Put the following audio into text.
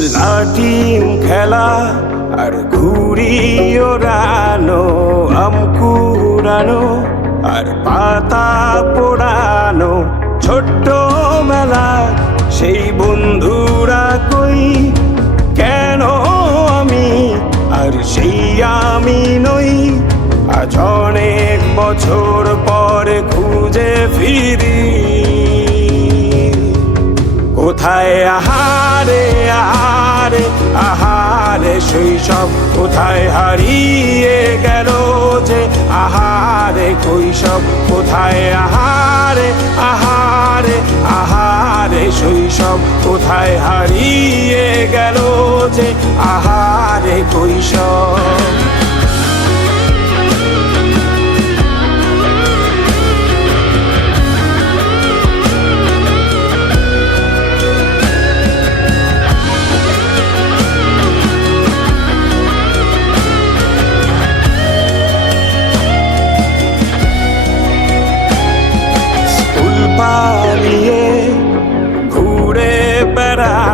লাটিম খেলা আর ঘুড়ি ওড়ানো, আম কুড়ানো আর পাতা পোড়ানো, ছোট্ট মেলা সেই বন্ধুরা কই, কেন আমি আর সেই আমি নই। আজ অনেক বছর পরে খুঁজে ফিরি, কোথায় আহারে আহারে আহারে শৈশব, কোথায় হারিয়ে গেল যে আহারে কৈশব, কোথায় আহারে আহারে আহারে শৈশব, কোথায় হারিয়ে গেল যে আহারে কৈশব। পালিয়ে ঘুরে বেড়া